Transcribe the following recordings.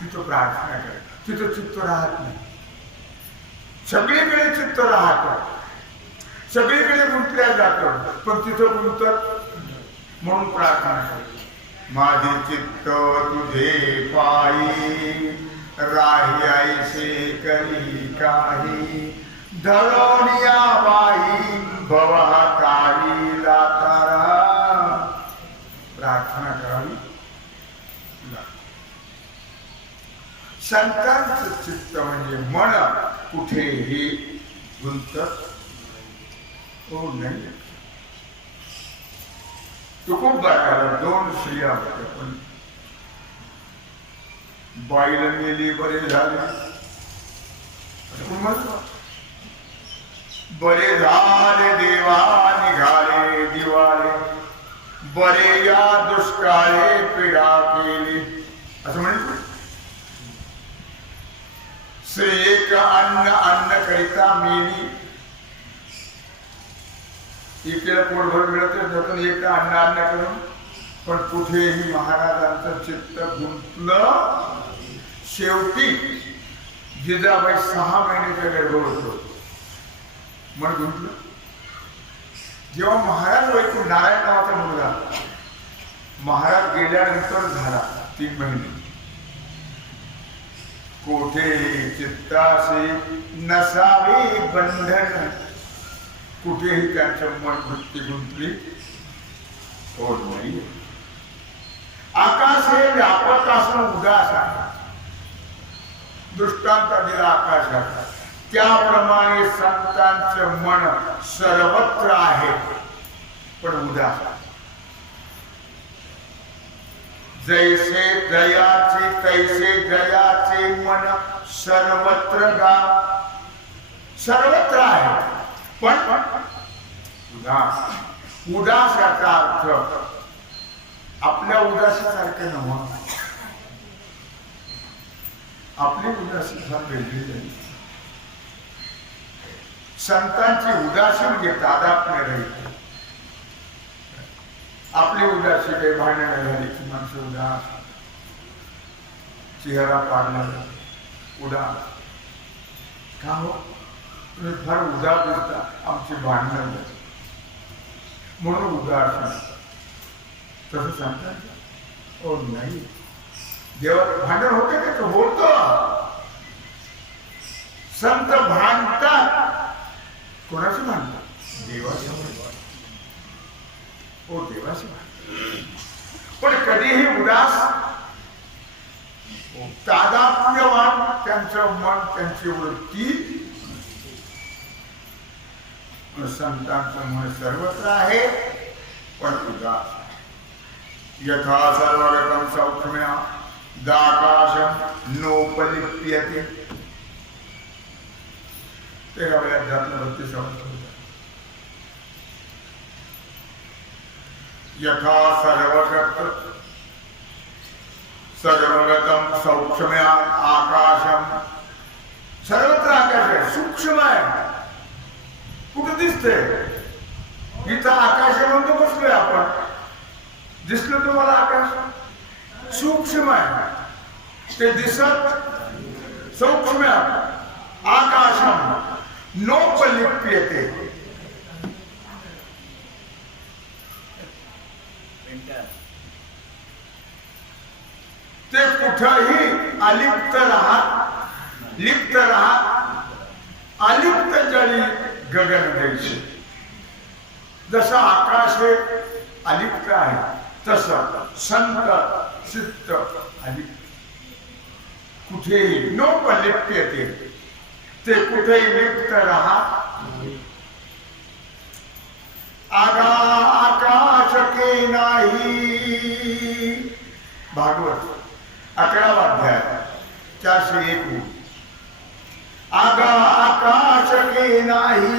तिथं प्रार्थना कर, तिथं चित्त राहत नाही. सगळीकडे चित्त राहतं, सगळीकडे गुंतल्या जातं, पण तिथं गुंतत म्हणून प्रार्थना कर. माझे चित्त तुझे पायी राही ऐसे करी काही धरोनिया बाई भवा काही लातारा. प्रार्थना करावी. संतांचं चित्त म्हणजे मन कुठेही गुंतत हो नाही. तुकोबाराला 2 स्त्रिया होत्या, पण बाईला मेली बरे झाले. बरे झाले देवा निघाले दिवाळे, बरे या दुष्काळे पीडा केली असं म्हणतो. श्री एक अन्न अन्न करिता मेली. एकीला पोटभर मिळत त्यातून एक अन्न अन्न करून, पण कुठेही महाराजांचं चित्त गुंतलं. शेवटी जिजाबाई 6 महिन्याच्या गर्भावर होतो मन गुंतलं. जेव्हा महाराज वैकुंठ नारायण नावाचा मुलगा महाराज गेल्यानंतर झाला 3 महिने. कोठे चित्तासे नसावे बंधन, कुठेही त्यांचं मन वृत्ती गुंतली होत नाही. आकाश हे व्यापक असणं उदास आहे. दृष्टांत दिला आकाशाचा, त्याप्रमाणे संतांचं मन सर्वत्र आहे पण उदास. जैसे जयाचे तैसे जयाचे मन सर्वत्र गा. सर्वत्र आहे पण उदास. उदास याचा अर्थ आपल्या उदासीसारखं नव्हतं. आपली उदासी फार वेगळी झाली. संतांची उदासी म्हणजे तादात्म्य राहील. आपली उदासी काही भांडणं झाली की माणसं उदास, चेहरा पाडला उदास. का हो तुम्ही फार उदास दिसता, आमची भांडणं झाली म्हणून उदास. तसं सांगतात ओ नाही. देवा भांडण होते का? होत. संत भांडतात. कोणाशी भांडतात? देवाशी. ओ देवाशी भांडतात, पण कधीही उदास तादात्म्यवान त्यांचं मन, त्यांची वृत्ती. संतांचं मन सर्वत्र आहे पण उदास. यथा सर्वगतं सौक्ष्म्या दाकाशं नोपलिप्यते. ते अध्यात्म भक्ती संस्कृत. यथा सर्वगतं सौक्ष्म्या आकाशं. सर्वत्र आकाश आहे, सूक्ष्म आहे. कुठं दिसतंय? इथं आकाश म्हणतो बसलोय आपण. दिसलं तुम्हाला आकाश? सूक्ष्म आहे, ते दिसत सूक्ष्म. आकाशम नोपलिप्यते. ते कुठंही अलिप्त राहत, लिप्त राहत. अलिप्त जळी गगन जैसे. जसं आकाश हे अलिप्त आहे तसं संत चित्त अलिप्त. कुठेही नोपलिप्यते. ते कुठेही लिप्त राहत. आगा आकाश के नाही. भागवत 11वा अध्याय 401. आगा आकाश के नाही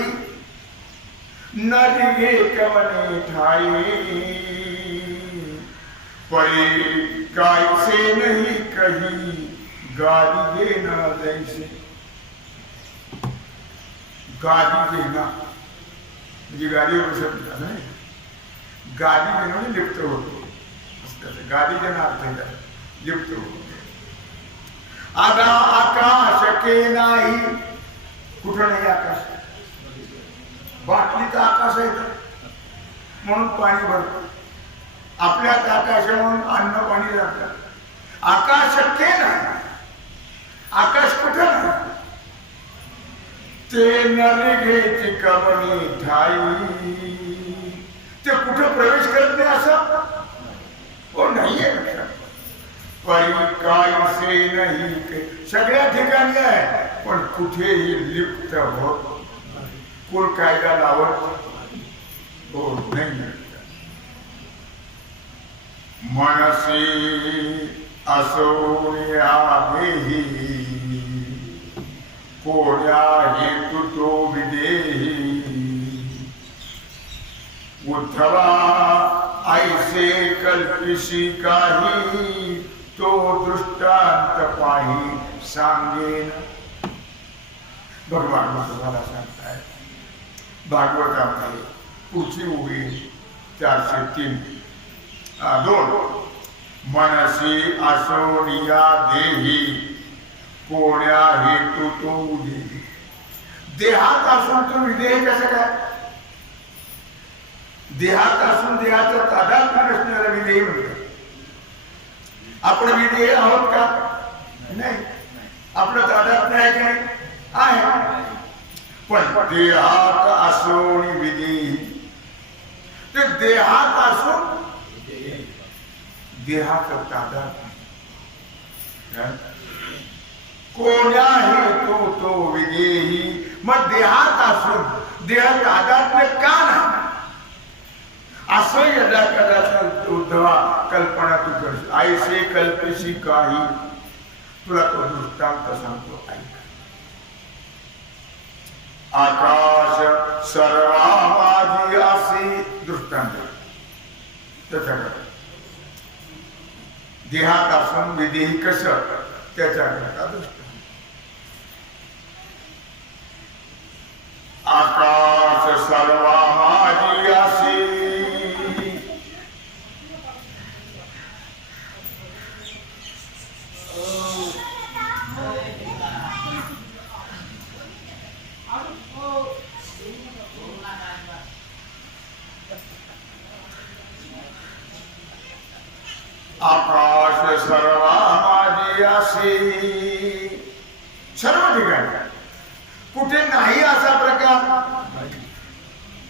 नरिगे कवने ठाई. परे कैसे नहीं कही गाली देना जैसे. गाली देना म्हणजे गाडीवर बसत नाही. गाली देणं लिप्त होतो. गाली देणं अर्थ लिप्त होतो. आगा आकाश के नाही, कुठं नाही आकाश. बाटलीत आकाश आहे म्हणून पाणी भरतं. आपल्यात आकाश म्हणून अन्न पाणी जातं. आकाश के नाही, आकाश कुठं नाही. ते नरघेची कमनी ठाई, ते कुठं प्रवेश करत नाही असं हो नाहीये लक्षात. परी काहीसे नाही, सगळ्या ठिकाणी आहे पण कुठेही लिप्त होत कुल कायदा लावत हो नाही. मनसी असोया देही, कोण्या हेतु तो विदेही. उद्धवा ऐसे कल्पिशी काही, तो दृष्टांत पाही सांगेन. भगवान तुम्हाला सांगताय भागवतामध्ये पुढची ओळी 403-2. मनसी असोनिया देही, कोण्या हेतु तो उदेही. देहात असून तो विदेही कसं काय. देहात असून देहाचा तादात्म्य नसणारा विदेही म्हणतात. आपण विदेही आहोत का नाही. आपलं तादात्म्य आहे की नाही आहे. पण देहात असून विदेही, ते देहात असून देहाचं तादात्म्य. कोण्याही तो विदेही. मग देहात असून देह तादात्म्य का नाही असं यदा कदाचित उद्धवा कल्पना तू करशील. ऐसे कल्पेशी काही, तुला तो दृष्टांत सांगतो ऐक. आकाश सर्वा माझी असे दृष्टांत त्याच्याकडे. देहात असून विदेही कसं त्याच्याकरता दृष्टांत. आकाश सर्वा माझी असे, आकाश सर्वा माझी असे. सर्व ठिकाणी कुठे नाही असा प्रकार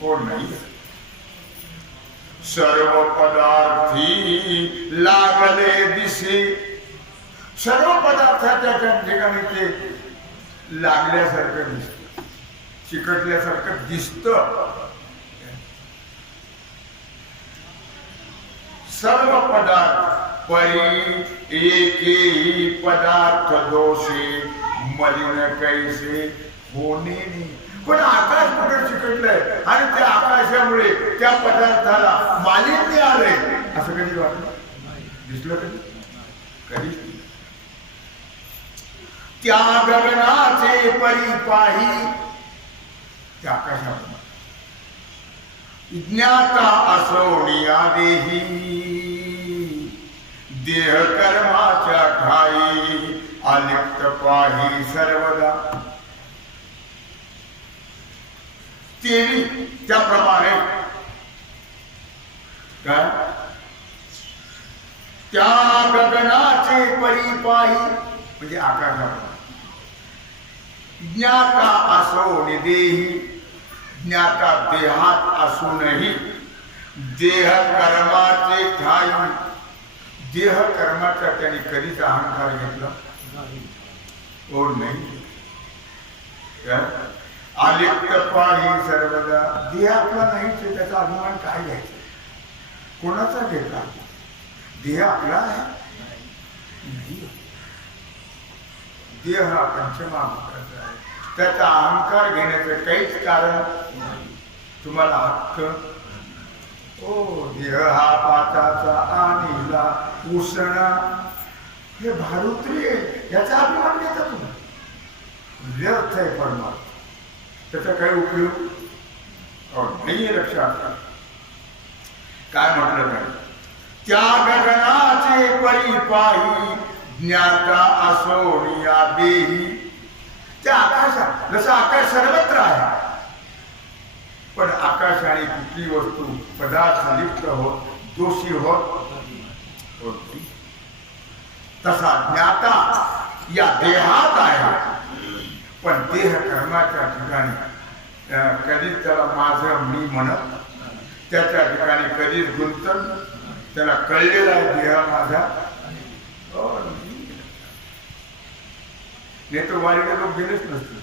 कोण नाही. सर्व पदार्थी लागले दिसे. सर्व पदार्थाच्या ठिकाणी ते लागल्यासारखं दिसत, चिकटल्यासारखं दिसत. सर्व पदार्थ परी एकही पदार्थ दोषे मलिन कैसे होणे नाही. पण आकाश कुठे चिकटलंय आणि त्या आकाशामुळे त्या पदार्थाला मालिन्य आलंय असं कधी वाटलं दिसलं कधी कधीच. त्या गगनाचे परिपाही, त्या आकाशात ज्ञाता असोनिया देही. देह कर्माच्या ठाई अलिप्त पाही सर्वदा. तेही त्याप्रमाणे काय त्या गगनाचे परिपाही म्हणजे आकाशाप्रमाणे. ज्ञाता असो देही, ज्ञाता देहात असूनही देह कर्माचे ठाई. देह कर्माचा त्यांनी कधीच अहंकार घेतला और नाही. अलिप्त पाही सर्वदा. देह आपला नाहीच, त्याचा अभिमान काय घ्यायचा, कोणाचा घेतला. देह आपला आहे नाही. देह हा पंचमहाभूताचा आहे, त्याचा अहंकार घेण्याचं काहीच कारण नाही. तुम्हाला हक्क ओ देह हा पाताचा आणिला उसणा, हे भारुत्री आहे, याचा अभिमान घेता तुम्ही. व्यर्थ आहे परमार्थ, त्याचा काही उपयोग नाही. लक्षात काय म्हटलं काय. त्या गगनाचे परिपाही ज्ञाता असोनिया देही. त्या आकाशात जसं आकाश सर्वत्र आहे, पण आकाश आणि कुठली वस्तू पदार्थ लिप्त होत दोषी होत होती, तसा ज्ञाता या देहात आहे, पण देह कर्माच्या ठिकाणी कधीच त्याला माझं मी म्हणत, त्याच्या ठिकाणी कधीच गुंतन, त्याला कळलेला आहे देह माझा. नाही तर वारीला लोक गेलेच नसते.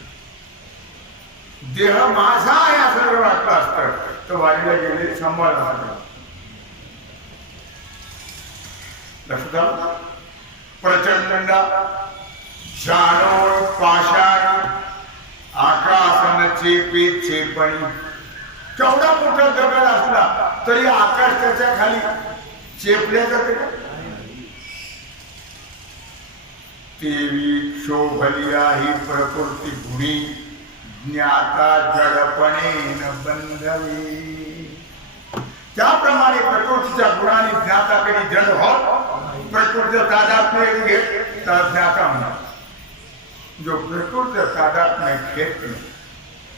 देह माझा आहे असं जर वाटलं असतं तर वारीला गेले सांभाळ माझा. लक्षात प्रचंड जाणव पाषाण आकाशन चेपे चेपणी. केवढा मोठा दगड असला तरी आकाश त्याच्या खाली चेपल्या जाते का? देवी क्षोभलिया ही प्रकृती गुणी ज्ञाता जडपणे न बंधवी. त्याप्रमाणे प्रकृतीच्या गुणाने ज्ञाता कधी जड होत, प्रकृतीचं तादात्म्य घेत तर ज्ञाता म्हणा. जो प्रकृतीचं तादात्म्य घेत नाही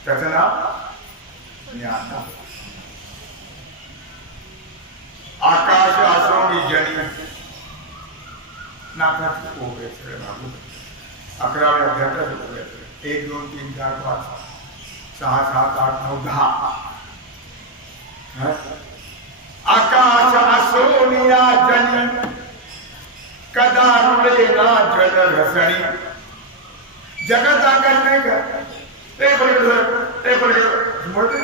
त्याचं नाव ज्ञाता. आकाश असोनी जनी नाकाची कोप आहे सगळं भागू. 11व्या अध्यायात 1 2 3 4 5 6 7 8 9 10. आकाश असोनिया जनी कदा रुलेला जल रसणी. जगत आकाश नाही का? ते पलीकडे म्हणते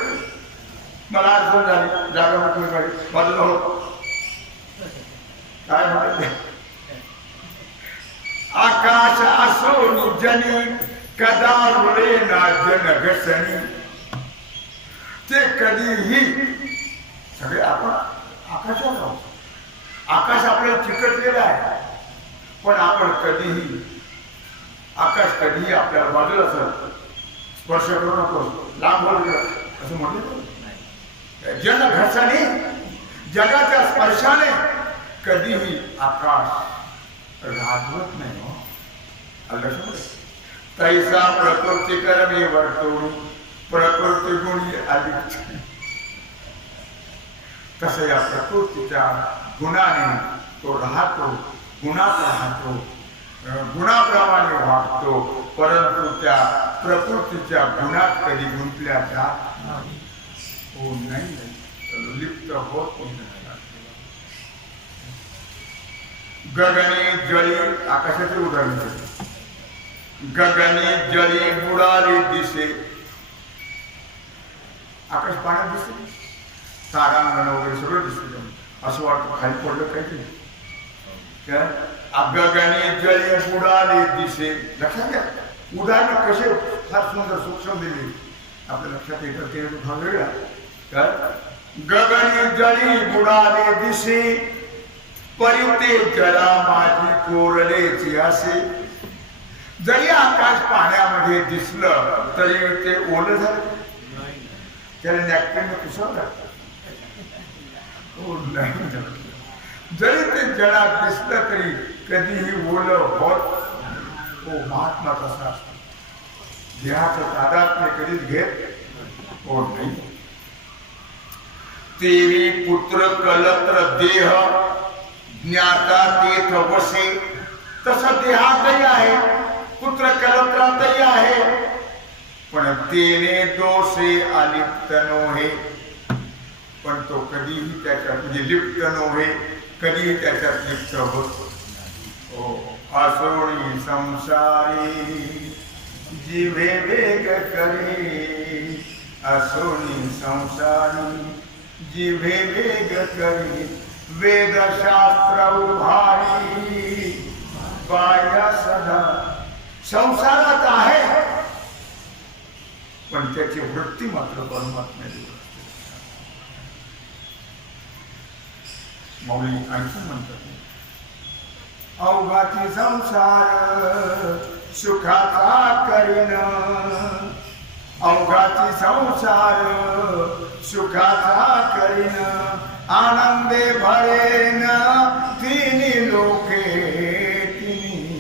मला अडचण झाली, जागा मोकळी झाली, बाजूला हो काय म्हणते. आकाश असोनी जनी कदा रुलेला जल रसणी. ते कधीही सगळे आपण आकाशात आहोत. आकाश आपल्याला चिकटलेलं आहे, पण आपण कधीही आकाश कधीही आपल्याला बाजूला असं स्पर्श करू नको, लांब बोल असं म्हटलं. जन घर्षणे जगाच्या स्पर्शाने कधीही आकाश रागवत नाही हो. तैसा प्रकृती कर्मे वर्तवून प्रकृती गुणी अधिक. तसं या प्रकृतीच्या गुणाने तो राहतो, गुणात राहतो, गुणाप्रमाणे वागतो, परंतु त्या प्रकृतीच्या गुणात कधी गुंतल्या जात नाही, लिप्त होत नाही. गगने जळी आकाशाचे उदाहरण. गगने जळी बुडाले दिसे. आकाश पाण्यात दिसते, तारांगण वगैरे सगळं दिसतं. असं वाटतं खाली पडलं काहीतरी. गगने जळी बुडाले दिसे. लक्षात घ्या, उदाहरण कसे फार सुंदर सूक्ष्म दिले आपल्या लक्षात येतात. ते भाग वेगळा. गगने जळी बुडाले दिसे परिते जला माझी कोरलेची असे. जरी आकाश पाण्यामध्ये दिसलं तरी ते ओलं झालं, त्याला नॅपकिन पुसावं लागतं. जरी ते जलात दिसलं तरी कधीही ओलं होत. महात्मा कसा असतो, देहाचं तादात्म्य कधीच घेत होत नाही. तेरी पुत्र कलत्र देह ज्ञाता तेथ वसे. तसं देहातही आहे, पुत्र कलत्रातही आहे, पण तेने दोषे अलिप्त नोहे. पण तो कधीही त्याच्यात म्हणजे लिप्त नव्हे, कधीही त्याच्यात लिप्त होत. असोणी संसारी जिवे वेग करे. असोणी संसारी जिवे वेग करे. वेदशास्त्र उभारी बाया सदा. संसारात आहे पण त्याची वृत्ती मात्र परमात्म्याची. मौली आणखी म्हणतात, अवघाती संसार सुखाचा करीन. अवघाती संसार सुखाचा करीन. आनंदे भरेन तिन्ही लोके तिन्ही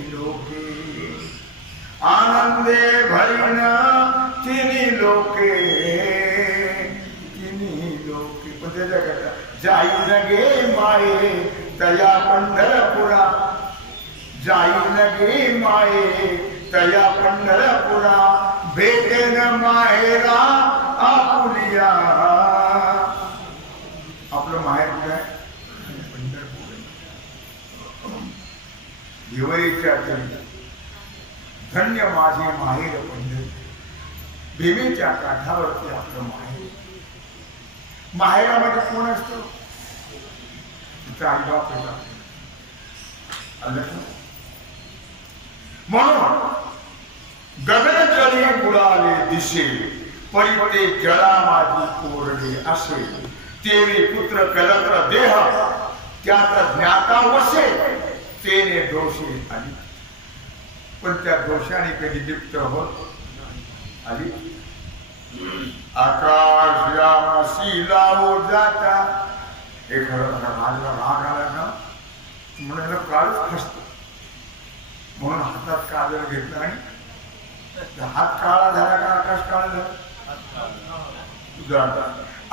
आनंदे भरीन तिन्ही लोके पण त्याच्याकरता जाईन गे माये तया पंढरपुरा जाईन गे माये तया पंढरपुरा भेटेन माहेरा आपुलिया. आपलं माहेर काय पंढरपूर. हिवरीच्या धन्य माझे माहेर पंढरपूर. भीमेच्या काठावरती आपलं माहेर. माहेरामध्ये कोण असतो? तिचा आईबाप होता. म्हणून गगनजळी बुडाले दिसे परिते जळा माझी कोरडे असे तेने पुत्र कलत्र देह त्यात ज्ञाता वसे तेने दोषे आली. पण त्या दोषाने कधी लिप्त होत आली. आकाश यामासी लावो जाता. एखादा राग आला ना म्हणाला काळच फसतो. म्हणून हातात काजळ घेतला आणि हात काळा झाला का आकाश काळा झाला.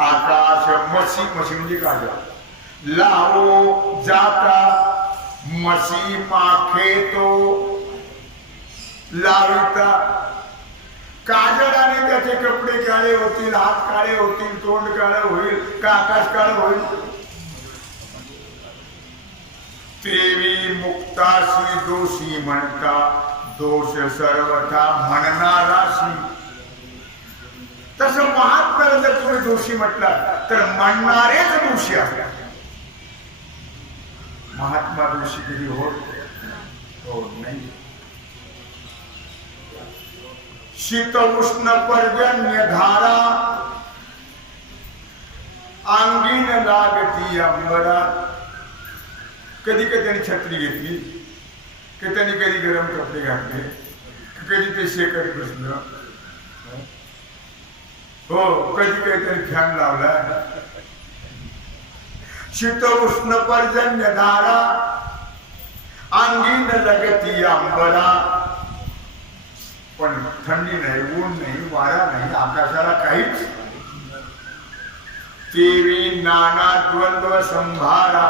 आकाश मसी मसी म्हणजे काजळ लावो जाता मसी माखे तो लाविता. काजळाने त्याचे कपडे काळे होतील, हात काळे होतील, तोंड काळे होईल का आकाश काळे होईल? तेवी मुक्ताशी दोषी म्हणता दोष सर्वथा म्हणणाराशी. तसं महात्म्याला जर तुम्ही दोषी म्हटला तर म्हणणारेच दोषी असतात. महात्मा दोषी कधी होत नाही. शीत उष्ण पर्जन्य धारा अंगीन लागती अंबरा. कधी त्यांनी छत्री घेतली, त्यांनी कधी गरम कपडे घातले, कधी ते शेकत बसलं, हो कधी त्यांनी फॅन लावला. शीत उष्ण पर्जन्य धारा अंगीन लगती अंबरा. पण थंडी नाही, ऊन नाही, वारा नाही, आकाशाला काहीच. तेवी नाना द्वंद्व संभारा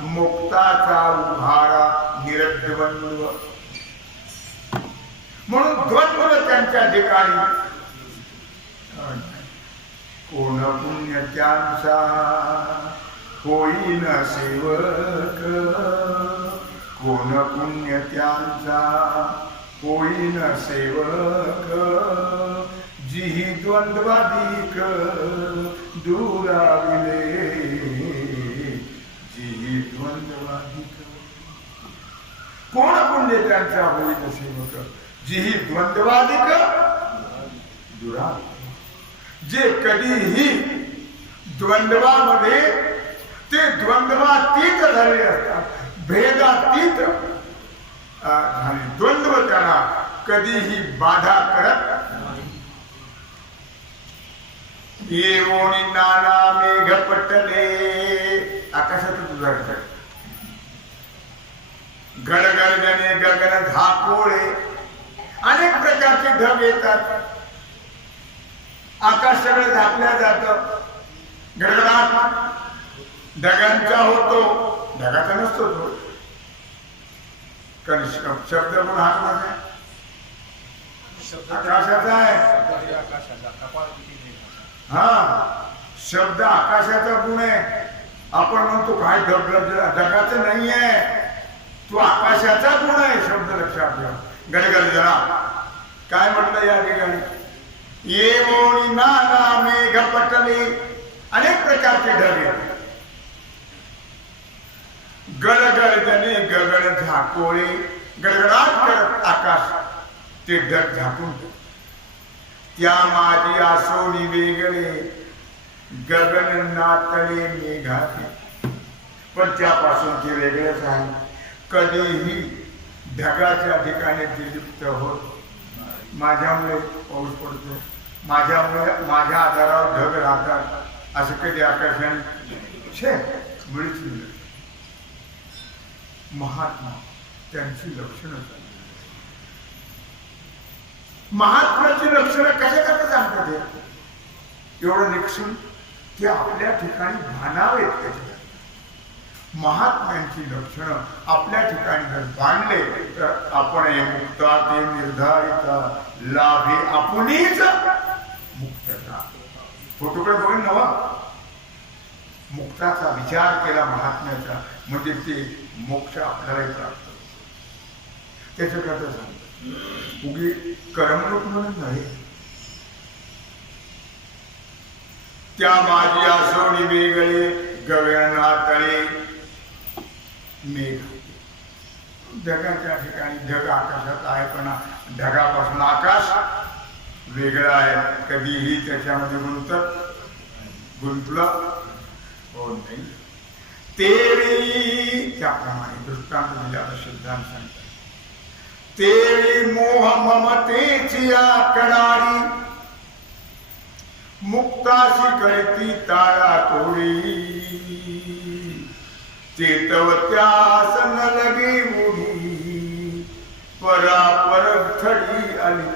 मुक्ताचा उभारा निरद्वंद्व. म्हणून द्वंद्व त्यांच्या ठिकाणी. कोण पुण्य त्यांचा होईन सेवक. कोण पुण्य त्यांचा होईन सेवक. जिही द्वंद्वाधिक दुराविले. जिही द्वंद्वाधिक. कोण पुण्य त्यांचा होईन सेवक. जिही द्वंद्वाधिक दुराविले. जे कधीही द्वंद्वामध्ये ते द्वंद्वातीत झाले असतात, भेदातीत झाले. द्वंद्व त्यांना कधीही बाधा करत नाही. येवोनी नाना मेघ पटले. आकाशातच उजाडतात. गडगडगणे गगन झाकोळे. अनेक प्रकारचे ढग येतात. आकाश सगळं झाकल्या जात. गडगडाट ढगांचा होतो, ढगाचा नसतो तो. कारण शब्द पण हाकला आहे, आकाशाचा आहे. हा शब्द आकाशाचा गुण आहे. आपण म्हणतो काय ढगाचं नाही आहे, तो आकाशाचा गुण आहे. शब्द लक्षात घ्या. गडगर्जना काय म्हटलं या ठिकाणी? येवोनी नाना मेघ पटले. अनेक प्रकारचे ढग आहेत. गडगडजने गगन झाकोळे. गडगडाट करत आकाश ते ढग झाकून. त्या माझी आसोनी वेगळे गगन नातळे मेघाते. पण त्यापासून ते वेगळेच आहे. कधीही ढगाच्या ठिकाणी लिप्त होत. माझ्यामुळे पाऊस पडतो, माझ्यामुळे माझ्या आधारावर ढग राहतात असं कधी आकाशाने मुळीच नाही. महात्मा त्यांची लक्षणं महात्म्याची लक्षणं कशा करता सांगतात एवढं निक्षून ते आपल्या ठिकाणी भानावेत. त्याच्या महात्म्यांची लक्षणं आपल्या ठिकाणी जर बांधले तर आपण हे मुक्ता ते निर्धारित लाभे आपणीच मुक्तता. फोटोकडे बघून नवा मुक्ताचा विचार केला महात्म्याचा म्हणजे ते मोक्ष आपल्यालाही प्राप्त. त्याच्याकरता सांगतात उगी करमणूक म्हणत नाही. त्या माझी आसोनी वेगळे गगना तळे मेघ. ढगाच्या ठिकाणी ढग आकाशात आहे पण ढगापासून आकाश वेगळं आहे. कधीही त्याच्यामध्ये गुंतलं हो नाही. तेरी त्याप्रमाणे दृष्टांत दिल्याचा सिद्धांत सांगतात. तेरी मोह ममतेची कडारी मुक्ताशी करती तारा तोडी चेतव त्यासन लगे मुडी परापर थडी आली.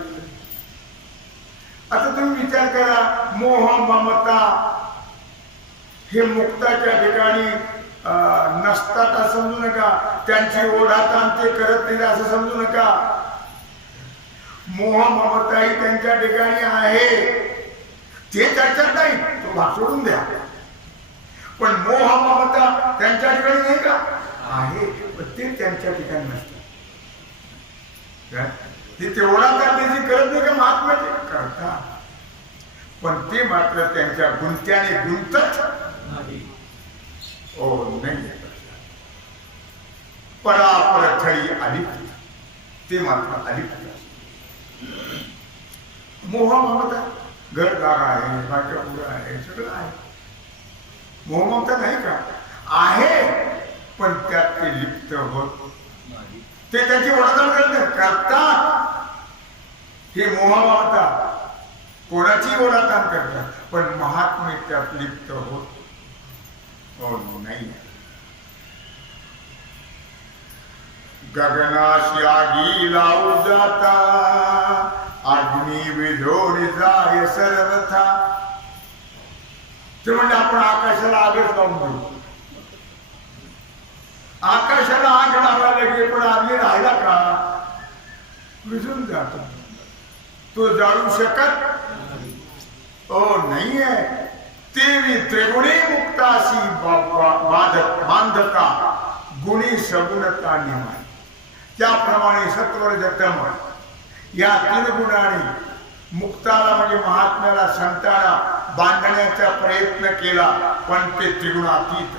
आता तुम्ही विचार करा मोह ममता हे मुक्ताच्या ठिकाणी नसतात असं समजू नका. त्यांची ओढाताण ते करत नाही असं समजू नका. मोह ममता ही त्यांच्या ठिकाणी आहे ते त्याच्यात नाही तो भाग सोडून द्या. पण मोह ममता त्यांच्या ठिकाणी नाही का आहे पण ते त्यांच्या ठिकाणी नसतात. ते ओढाताण त्याची करत नाही का महात्म्याचे करतात पण ते मात्र त्यांच्या गुंत्याने गुंतत नाही. परापर थळी अलिप्त ते मात्र अलिप्त. मोह ममता घरदार आहे बाच्या पुढं आहे सगळं आहे. मोह ममता नाही का आहे पण त्यात ते लिप्त होत ते त्याची ओढाताण करतात. हे मोह ममता कोणाची ओढाताण करतात पण महात्मे त्यात लिप्त होत नाही. गगनाशी आगी लावू जाता अग्नी विझोड जाय सर्वथा. ते म्हणजे आपण आकाशाला आगच लावून देऊ. आकाशाला आग लावायला गे पण आगी राहिला का विझून जातो. तो जाळू शकत नाहीये. तेवी त्रिगुणी मुक्ताशी बांधता गुणी सगुणता निमाय. त्याप्रमाणे सत्वर जतम या तीन गुणांनी मुक्ताला म्हणजे महात्म्याला संताला बांधण्याचा प्रयत्न केला पण ते त्रिगुणातीत.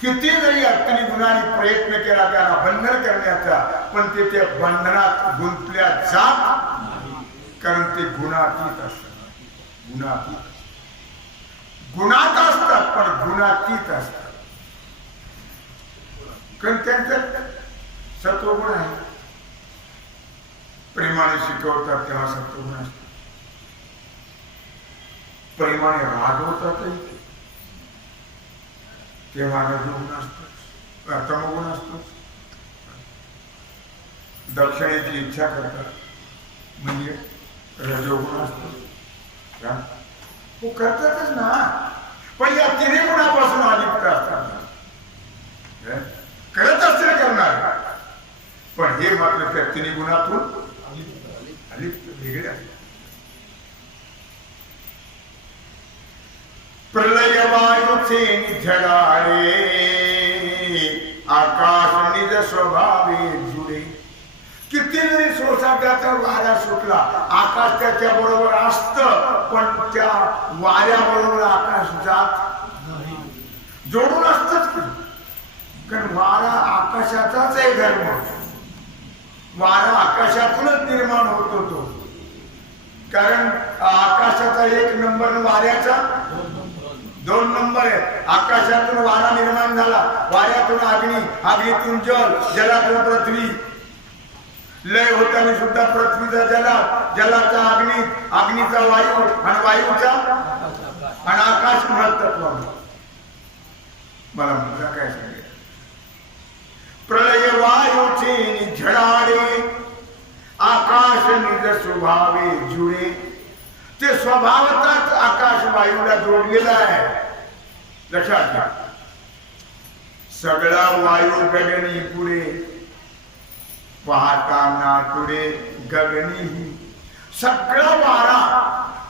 किती जरी या तीन गुणांनी प्रयत्न केला त्याला बंधन करण्याचा पण ते त्या बंधनात गुंतल्या जात कारण ते गुणातीत असतात. गुणातीत गुणात असतात पण गुणातीत असतात. कारण त्यांच्यात सत्वगुण आहे. प्रेमाने शिकवतात तेव्हा सत्वगुण असतात. प्रेमाने रागवतात तेव्हा रजोगुण असतात तमोगुण असतो. दक्षिणेची इच्छा करतात म्हणजे रजोगुण असतो. हो करतातच ना पण या तिन्ही गुणापासून अलिप्त असतात. करत असतील करणार पण हे मात्र त्या तिन्ही गुणातून अलिप्त वेगळे असतात. प्रलय वायूचे झडाळे आकाश निज स्वभावे जुडे. किती जरी सोसाट्याचा वारा सुटला आकाश त्याच्या बरोबर असत पण त्या वाऱ्याबरोबर आकाश जात नाही. जोडून असतच की कारण वारा आकाशाचाच आहे धर्म. वारा आकाशातूनच निर्माण होतो तो. कारण आकाशाचा एक नंबर वाऱ्याचा दोन नंबर आहे. आकाशातून वारा निर्माण झाला वाऱ्यातून अग्नी अग्नीतून जल जलातून पृथ्वी लय होताना सुद्धा पृथ्वीचा जलात जलाचा अग्नी अग्नीचा वायू आणि वायूचा आणि आकाश महत्त्व. मला मुद्दा काय सांगेल. प्रलय वायूचे झडाडे आकाश स्वभावे जुळे, ते स्वभावतच आकाश वायूला जोडलेला आहे. लक्षात घ्या, सगळा वायू गगनी पुढे, पाहता नातुडे गगनीही. सगळा वारा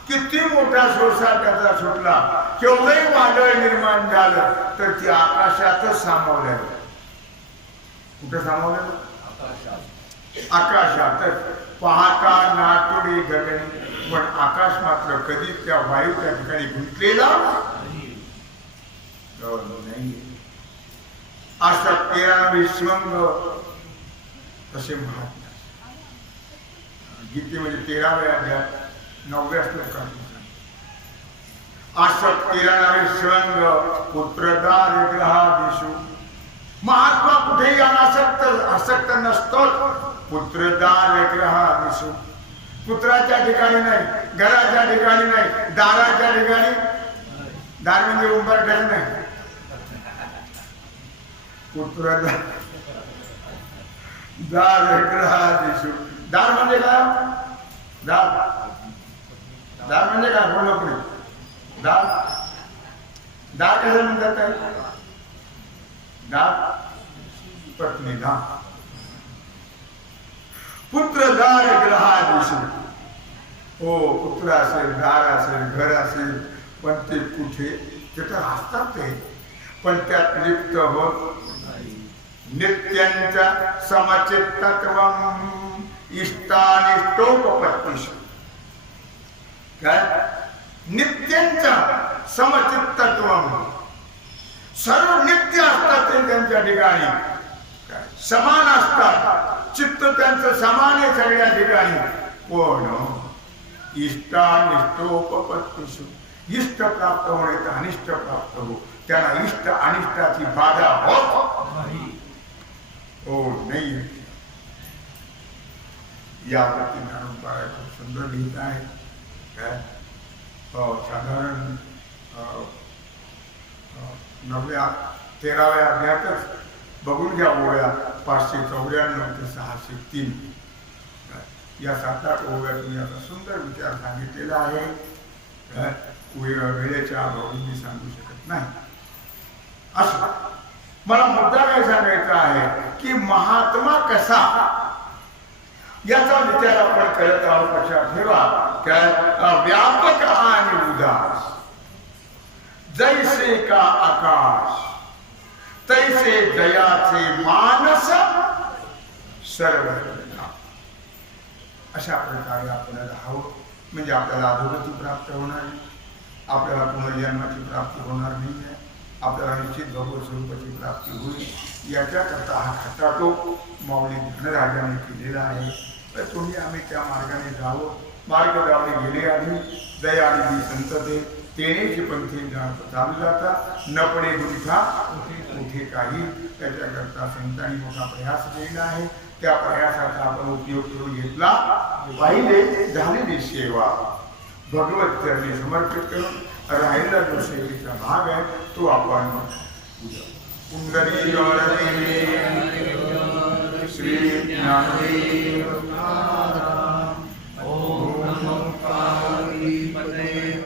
किती मोठा सोसा त्याचा सुटला, केवढंही वादळ निर्माण झालं तर ती आकाशातच सामावलं. कुठं सामावलं? आकाशातच. पाहता नातुडे गगनी. पण आकाश मात्र कधी त्या वायू त्या ठिकाणी गुंतलेला नाही. असा 13 विश्वंग तसे महात्मा गीतेमध्ये 13व्या अध्यायात 9व्या श्लोकात असं 13 विश्वंग पुत्रदार ग्रहादिषु. महात्मा कुठेही आसक्त नसतो. पुत्रदार ग्रहादिषु, पुत्राच्या ठिकाणी नाही, घराच्या ठिकाणी नाही, दाराच्या ठिकाणी. दार म्हणजे उंबरठ्याच नाही. पुत्रदार दार ग्रहादिषु. दार म्हणजे काय? दार दार म्हणजे काय? बोला पुढे. दार दार कसं म्हणतात? काय दार? पत्नी दार. पुत्रदार ग्रहादिषु. हो, पुत्र असेल, दार असेल, घर असेल, पण ते कुठे? तिथं असतात ते, पण त्यात लिप्त होत नाही. नित्यांच्या समचित्तत्वम इष्टानिष्टोपपत्तीषु. काय? नित्यांच्या समचित्तत्वम. सर्व नित्य असतात ते त्यांच्या ठिकाणी, समान असतात. चित्त त्यांचं समान आहे सगळ्या ठिकाणी. पण इष्टानिष्टोपपत्तीषु. इष्ट प्राप्त होणे तर अनिष्ट प्राप्त हो. त्यांना इष्ट अनिष्टाची बाधा होत नाही. हो नाही. यावरती ज्ञानोबा खूप सुंदर लिहित आहे. काय साधारण 9व्या 13व्या अध्यायातच बघून घ्या ओव्या 594 ते 603. या 7-8 ओव्यातून याचा सुंदर विचार सांगितलेला आहे. वेळेच्या अभावी मी सांगू शकत नाही. असं मला मुद्दा काय सांगायचा आहे की महात्मा कसा, याचा विचार आपण करत आहोत. लक्षात ठेवा, काय व्यापक आणि उदास, जैसे का आकाश तैसे दयाचे मानस सर्व. अशा प्रकारे आपल्याला हवं, म्हणजे आपल्याला अधोगती प्राप्त होणार नाही, आपल्याला पुनर्जन्माची प्राप्ती होणार नाही आहे, आपल्याला निश्चित भगवत स्वरूपाची प्राप्ती होईल. याच्याकरता हा खटा तो माऊली धनराजाने केलेला आहे. तर तुम्ही आम्ही त्या मार्गाने जावं. मार्ग लावले गेले आणि दया आणि संतते तेनेची पंथी चालू जाता. न पडे दुःखा कुठे काही. त्याच्याकरता संतांनी मोठा प्रयास केलेला आहे. त्या प्रयासाचा आपण उपयोग करून घेतला पाहिजे. झालेली सेवा भगवत चरणी समर्पित करून राहिला जो सेवेचा भाग आहे तो आपण पुंडरी श्री ज्ञानदेव